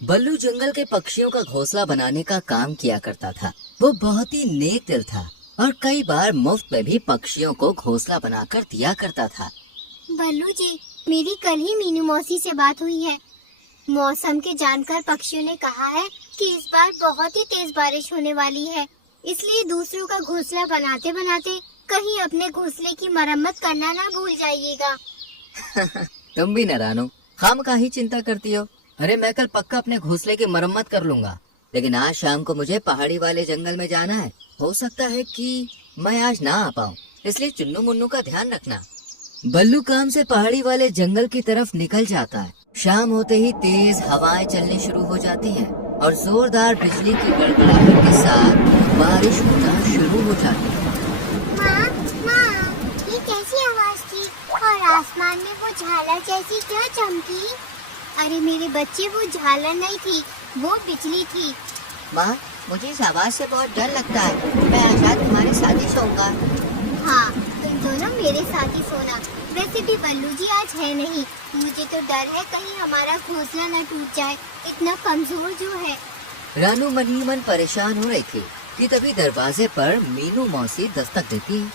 बल्लू जंगल के पक्षियों का घोंसला बनाने का काम किया करता था। वो बहुत ही नेक दिल था और कई बार मुफ्त में भी पक्षियों को घोंसला बनाकर दिया करता था। बल्लू जी, मेरी कल ही मीनू मौसी से बात हुई है। मौसम के जानकर पक्षियों ने कहा है कि इस बार बहुत ही तेज बारिश होने वाली है, इसलिए दूसरों का घोंसला बनाते बनाते कहीं अपने घोंसले की मरम्मत करना ना भूल जाइएगा। तुम भी न रानू, खामखा चिंता करती हो। अरे मैं कल पक्का अपने घोंसले की मरम्मत कर लूंगा, लेकिन आज शाम को मुझे पहाड़ी वाले जंगल में जाना है। हो सकता है कि मैं आज ना आ पाऊँ, इसलिए चुन्नू मुन्नू का ध्यान रखना। बल्लू काम से पहाड़ी वाले जंगल की तरफ निकल जाता है। शाम होते ही तेज हवाएं चलनी शुरू हो जाती हैं और जोरदार बिजली की गड़गड़ाहट के साथ बारिश होना शुरू हो जाती है। माँ, माँ, ये कैसी आवाज थी और आसमान में वो झालर जैसी क्या चमकी? अरे मेरे बच्चे, वो झालर नहीं थी, वो बिजली थी। माँ, मुझे इस आवाज से बहुत डर लगता है। मैं आज रात तुम्हारे साथ ही सोऊंगा। हाँ, तुम दोनों मेरे साथ ही सोना। वैसे भी बल्लू जी आज है नहीं, मुझे तो डर है कहीं हमारा घोंसला न टूट जाए, इतना कमजोर जो है। रानू मन ही मन परेशान हो रही थी कि तभी दरवाजे पर मीनू मौसी दस्तक देती है।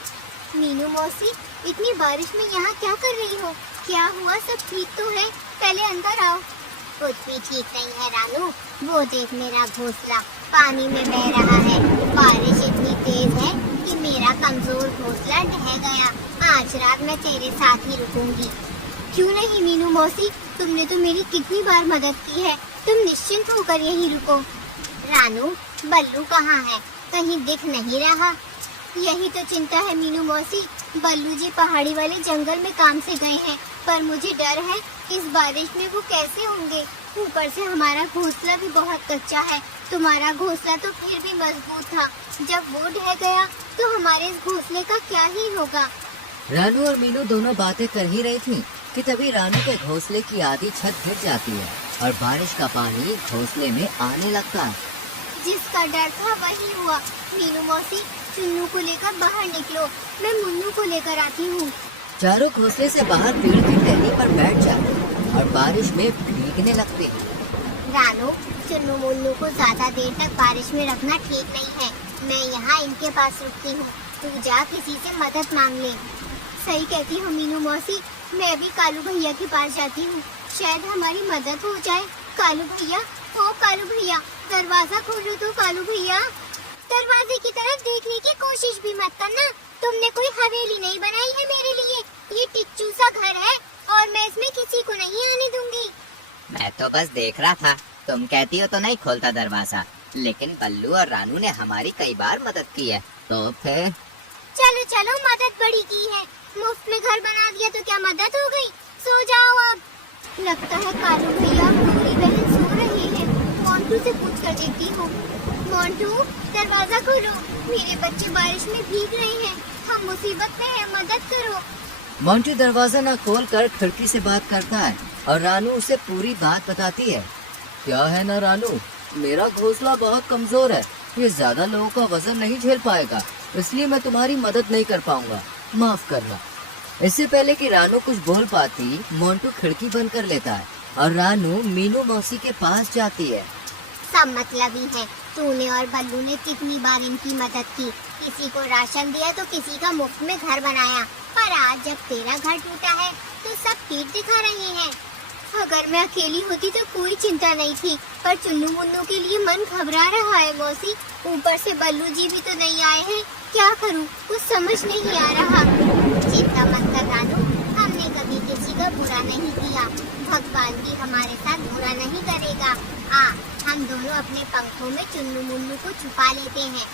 मीनू मौसी, इतनी बारिश में यहाँ क्या कर रही हो? क्या हुआ? सब ठीक तो है? पहले अंदर आओ। कुछ भी ठीक नहीं है रानू, वो देख मेरा घोंसला पानी में बह रहा है। बारिश इतनी तेज है कि मेरा कमजोर घोंसला ढह गया। आज रात मैं तेरे साथ ही रुकूंगी। क्यों नहीं मीनू मौसी, तुमने तो मेरी कितनी बार मदद की है, तुम निश्चिंत होकर यहीं रुको। रानू, बल्लू कहाँ है? कहीं दिख नहीं रहा। यही तो चिंता है मीनू मौसी। बल्लू जी पहाड़ी वाले जंगल में काम से गए हैं, पर मुझे डर है इस बारिश में वो कैसे होंगे। ऊपर से हमारा घोंसला भी बहुत कच्चा है। तुम्हारा घोंसला तो फिर भी मजबूत था, जब वो ढह गया तो हमारे इस घोंसले का क्या ही होगा। रानू और मीनू दोनों बातें कर ही रही थी कि तभी रानू के घोंसले की आधी छत गिर जाती है और बारिश का पानी घोंसले में आने लगता है। जिसका डर था वही हुआ। मीनू मौसी, चुन्नू को लेकर बाहर निकलो, मैं मुन्नू को लेकर आती हूँ। चारों घोंसले से बाहर पेड़ की टहनी पर बैठ जाते हैं और बारिश में भीगने लगते हैं। रानू, चुन्नू मुन्नू को ज्यादा देर तक बारिश में रखना ठीक नहीं है। मैं यहाँ इनके पास रुकती हूँ, तू जा किसी से मदद मांग ले। सही कहती हो मीनू मौसी, मैं भी कालू भैया के पास जाती हूँ, शायद हमारी मदद हो जाए। कालू भैया, ओ कालू भैया, दरवाजा खोलो तो कालू भैया। दरवाजे की तरफ देखने की कोशिश भी मत करना, तुमने कोई हवेली नहीं बनाई है मेरे लिए। ये टिच्चू सा घर है और मैं इसमें किसी को नहीं आने दूंगी। मैं तो बस देख रहा था, तुम कहती हो तो नहीं खोलता दरवाजा, लेकिन बल्लू और रानू ने हमारी कई बार मदद की है, तो फिर चलो चलो, मदद बड़ी की है। मुफ्त में घर बना दिया तो क्या मदद हो गई? सो जाओ अब। लगता है कालू भैया पूरी बहन सो रही है। मोंटू से पूछ कर देखती हूँ। मोंटू, दरवाजा खोलो, मेरे बच्चे बारिश में भीग रहे हैं, हम मुसीबत में हैं, मदद करो। मोंटू दरवाजा न खोलकर खिड़की से बात करता है और रानू उसे पूरी बात बताती है। क्या है ना रानू, मेरा घोंसला बहुत कमजोर है, ये ज्यादा लोगों का वजन नहीं झेल पाएगा, इसलिए मैं तुम्हारी मदद नहीं कर पाऊंगा, माफ करना। इससे पहले कि रानू कुछ बोल पाती, मोंटू खिड़की बंद कर लेता है और रानू मीनू मौसी के पास जाती है। सब मतलब ही है, तूने और बल्लू ने कितनी बार इनकी मदद की, किसी को राशन दिया तो किसी का मुफ्त में घर बनाया, पर आज जब तेरा घर टूटा है तो सब पीठ दिखा रहे हैं। अगर मैं अकेली होती तो कोई चिंता नहीं थी, पर चुन्नू मुन्नू के लिए मन घबरा रहा है मौसी। ऊपर से बल्लू जी भी तो नहीं आए हैं, क्या करूं, कुछ समझ नहीं आ रहा। चिंता मत कर रानू, हमने कभी किसी का बुरा नहीं किया, भगवान भी हमारे साथ बुरा नहीं करेगा। हम दोनों अपने पंखों में चुन्नू मुन्नू को छुपा लेते हैं।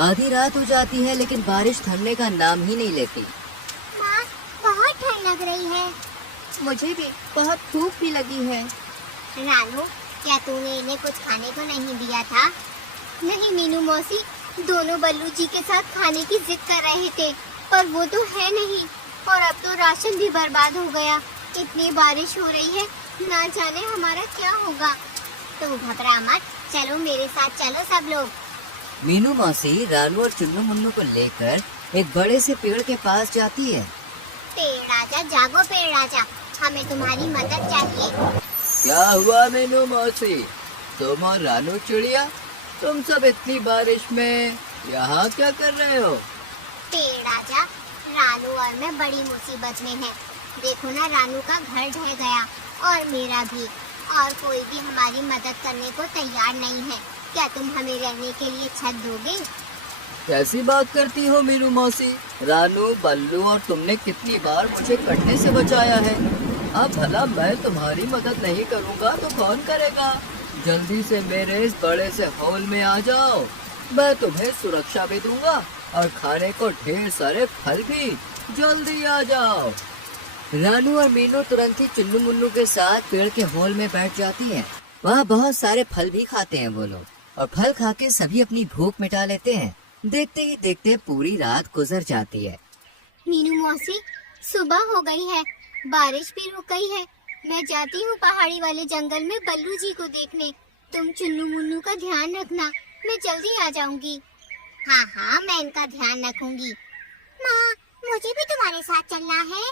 आधी रात हो जाती है लेकिन बारिश थमने का नाम ही नहीं लेती। माँ, बहुत ठंड लग रही है। मुझे भी बहुत भूख भी लगी है। रानू, क्या तूने इन्हें कुछ खाने को नहीं दिया था? नहीं मीनू मौसी, दोनों बल्लू जी के साथ खाने की जिद कर रहे थे, पर वो तो है नहीं, और अब तो राशन भी बर्बाद हो गया। इतनी बारिश हो रही है, ना जाने हमारा क्या होगा। तू घबरा मत, चलो मेरे साथ चलो सब लोग। मीनू मौसी रानू और चुन्नू मुन्नू को लेकर एक बड़े से पेड़ के पास जाती है। पेड़ राजा, जागो पेड़ राजा, हमें तुम्हारी मदद चाहिए। क्या हुआ मीनू मौसी? तुम और रानू चिड़िया, तुम सब इतनी बारिश में यहाँ क्या कर रहे हो? पेड़ राजा, रानू और मैं बड़ी मुसीबत में हैं। देखो ना, रानू का घर ढह गया और मेरा भी, और कोई भी हमारी मदद करने को तैयार नहीं है। क्या तुम हमें रहने के लिए छत दोगे? कैसी बात करती हो मीनू मौसी? रानू, बल्लू और तुमने कितनी बार मुझे कटने से बचाया है। अब भला मैं तुम्हारी मदद नहीं करूँगा तो कौन करेगा? जल्दी से मेरे इस बड़े से हॉल में आ जाओ, मैं तुम्हें सुरक्षा भी दूंगा और खाने को ढेर सारे फल भी। जल्दी आ जाओ। रानू और मीनू तुरंत ही चुन्नू मुन्नू के साथ पेड़ के होल में बैठ जाती हैं। वहाँ बहुत सारे फल भी खाते हैं वो लोग, और फल खा के सभी अपनी भूख मिटा लेते हैं। देखते ही देखते पूरी रात गुजर जाती है। मीनू मौसी, सुबह हो गई है, बारिश भी रुक गई है। मैं जाती हूँ पहाड़ी वाले जंगल में बल्लू जी को देखने। तुम चुन्नू मुन्नू का ध्यान रखना, मैं जल्दी आ जाऊंगी। हाँ हाँ, मैं इनका ध्यान रखूंगी। माँ, मुझे भी तुम्हारे साथ चलना है।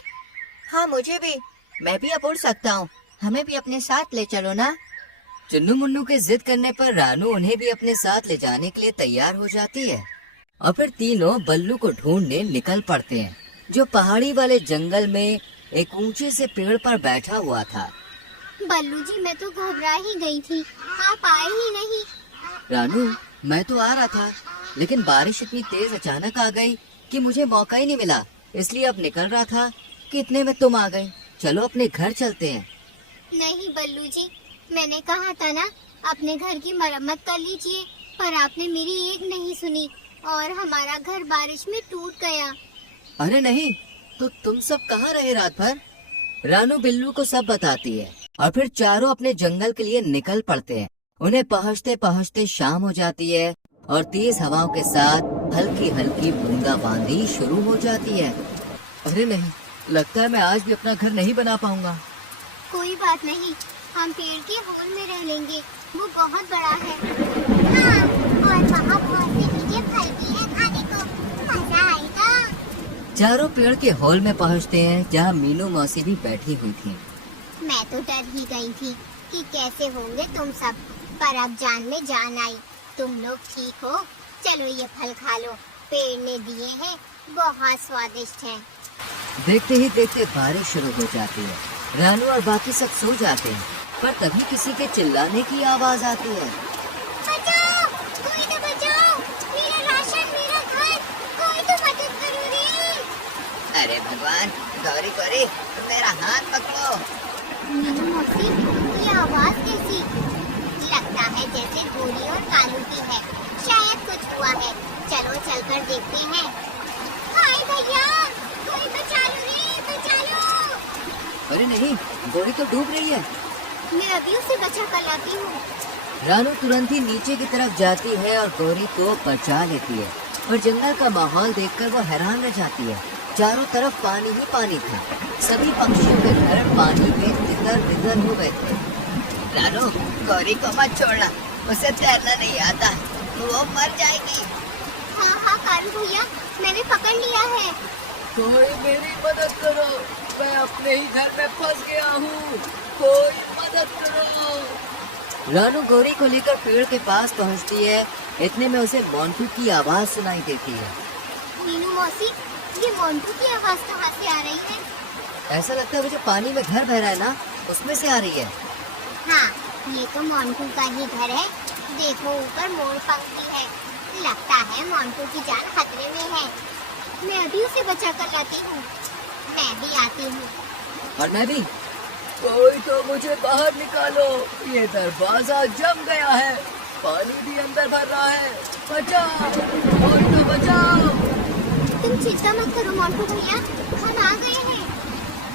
हाँ मुझे भी, मैं भी अब उड़ सकता हूँ, हमें भी अपने साथ ले चलो ना। चुन्नू मुन्नू के जिद करने पर रानू उन्हें भी अपने साथ ले जाने के लिए तैयार हो जाती है, और फिर तीनों बल्लू को ढूंढने निकल पड़ते हैं, जो पहाड़ी वाले जंगल में एक ऊंचे से पेड़ पर बैठा हुआ था। बल्लू जी, मैं तो घबरा ही गई थी, आप आए ही नहीं। रानू, मैं तो आ रहा था, लेकिन बारिश इतनी तेज अचानक आ गई कि मुझे मौका ही नहीं मिला। इसलिए अब निकल रहा था कि इतने में तुम आ गए। चलो अपने घर चलते हैं। नहीं बल्लू जी, मैंने कहा था ना, अपने घर की मरम्मत कर लीजिए, पर आपने मेरी एक नहीं सुनी और हमारा घर बारिश में टूट गया। अरे नहीं, तो तुम सब कहाँ रहे रात भर? रानू बिल्लू को सब बताती है, और फिर चारों अपने जंगल के लिए निकल पड़ते हैं। उन्हें पहुँचते पहुँचते शाम हो जाती है, और तेज हवाओं के साथ हल्की हल्की बूंदाबांदी शुरू हो जाती है। अरे नहीं, लगता है मैं आज भी अपना घर नहीं बना पाऊंगा। कोई बात नहीं, हम पेड़ के होल में रह लेंगे, वो बहुत बड़ा है। हाँ, और वहाँ बहुत से मीठे फल भी हैं खाने को, मजा आएगा। चारों पेड़ के हॉल में पहुंचते हैं, जहां मीनू मौसी भी बैठी हुई थी। मैं तो डर ही गई थी कि कैसे होंगे तुम सब, पर अब जान में जान आई। तुम लोग ठीक हो? चलो ये फल खा लो, पेड़ ने दिए हैं, बहुत स्वादिष्ट है। देखते ही देखते बारिश शुरू हो जाती है। रानू और बाकी सब सो जाते हैं, पर तभी किसी के चिल्लाने की आवाज आती है। बचाओ, कोई तो बचाओ, मेरा राशन, मेरा घर, कोई तो मदद करो रे। अरे भगवान, गौरी गौरी, मेरा हाथ पकड़ो। मीनू मौसी, ये आवाज कैसी? लगता है जैसे गोरी और कालू की है, शायद कुछ हुआ है। चलो चलकर देखते हैं। हाय भैया, कोई बचा लो रे, बचा लो। अरे नहीं, गौरी तो डूब रही है। मैं अभी उसे बचा कर लाती हूँ। रानू तुरंत ही नीचे की तरफ जाती है और गौरी को बचा लेती है, और जंगल का माहौल देखकर वो हैरान रह जाती है। चारों तरफ पानी ही पानी था, सभी पक्षियों के घर पानी में तितर बितर हो गए थे। रानू, गौरी को मत छोड़ना, उसे तैरना नहीं आता, वो मर जाएगी। हाँ हाँ कालू भैया, मैंने पकड़ लिया है। कोई मेरी मदद करो, मैं अपने ही घर में फंस गया हूँ, कोई मदद करो। रानू गौरी को लेकर पेड़ के पास पहुँचती है। इतने में उसे मोंटू की आवाज सुनाई देती है। मीनू मौसी, ये मोंटू की आवाज कहाँ से आ रही है? ऐसा लगता है मुझे पानी में घर बह रहा है ना, उसमें से आ रही है। हाँ, ये तो मोंटू का ही घर है। देखो ऊपर मोर पंख है, लगता है मोंटू की जान खतरे में है। मैं अभी उसे बचा कर लाती हूँ। मैं भी आती हूँ। और मैं भी। कोई तो मुझे बाहर निकालो, ये दरवाजा जम गया है, पानी भी अंदर भर रहा है। बचाओ, कोई तो बचाओ। तुम चिंता मत करो मोंटू भैया, हम आ गए हैं।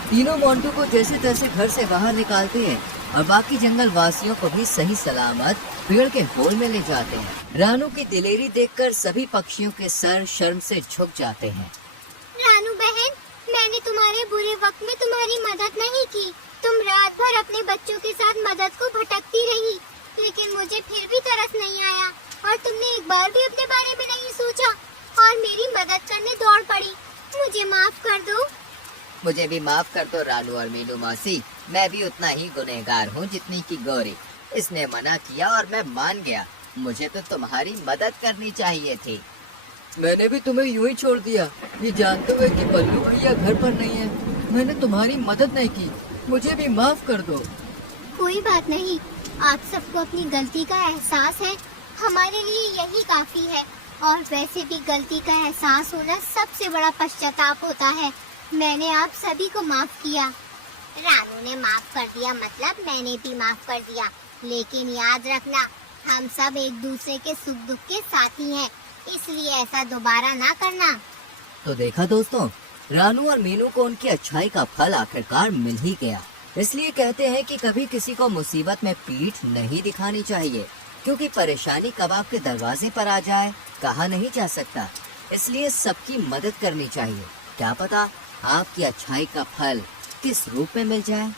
तीनों मोंटू को जैसे तैसे घर से बाहर निकालते हैं, और बाकी जंगल वासियों को भी सही सलामत पेड़ के होल में ले जाते हैं। रानू की दिलेरी देखकर सभी पक्षियों के सर शर्म से झुक जाते हैं। रानू बहन, मैंने तुम्हारे बुरे वक्त में तुम्हारी मदद नहीं की। तुम रात भर अपने बच्चों के साथ मदद को भटकती रही, लेकिन मुझे फिर भी तरस नहीं आया, और तुमने एक बार भी अपने बारे में नहीं सोचा और मेरी मदद करने दौड़ पड़ी। मुझे माफ कर दो। मुझे भी माफ कर दो रानू और मीनू मौसी। मैं भी उतना ही गुनहगार हूँ जितनी की गौरी। इसने मना किया और मैं मान गया। मुझे तो तुम्हारी मदद करनी चाहिए थी। मैंने भी तुम्हें यूं ही छोड़ दिया, ये जानते हुए कि बल्लू भैया घर पर नहीं है। मैंने तुम्हारी मदद नहीं की, मुझे भी माफ कर दो। कोई बात नहीं, आप सबको अपनी गलती का एहसास है, हमारे लिए यही काफी है। और वैसे भी गलती का एहसास होना सबसे बड़ा पश्चाताप होता है। मैंने आप सभी को माफ किया। रानू ने माफ कर दिया मतलब मैंने भी माफ कर दिया, लेकिन याद रखना हम सब एक दूसरे के सुख दुख के साथी हैं, इसलिए ऐसा दोबारा ना करना। तो देखा दोस्तों, रानू और मीनू को उनकी अच्छाई का फल आखिरकार मिल ही गया। इसलिए कहते हैं कि कभी किसी को मुसीबत में पीठ नहीं दिखानी चाहिए, क्योंकि परेशानी कब आपके दरवाजे पर आ जाए कहा नहीं जा सकता। इसलिए सबकी मदद करनी चाहिए। क्या पता आपकी अच्छाई का फल किस रूप में मिल जाए।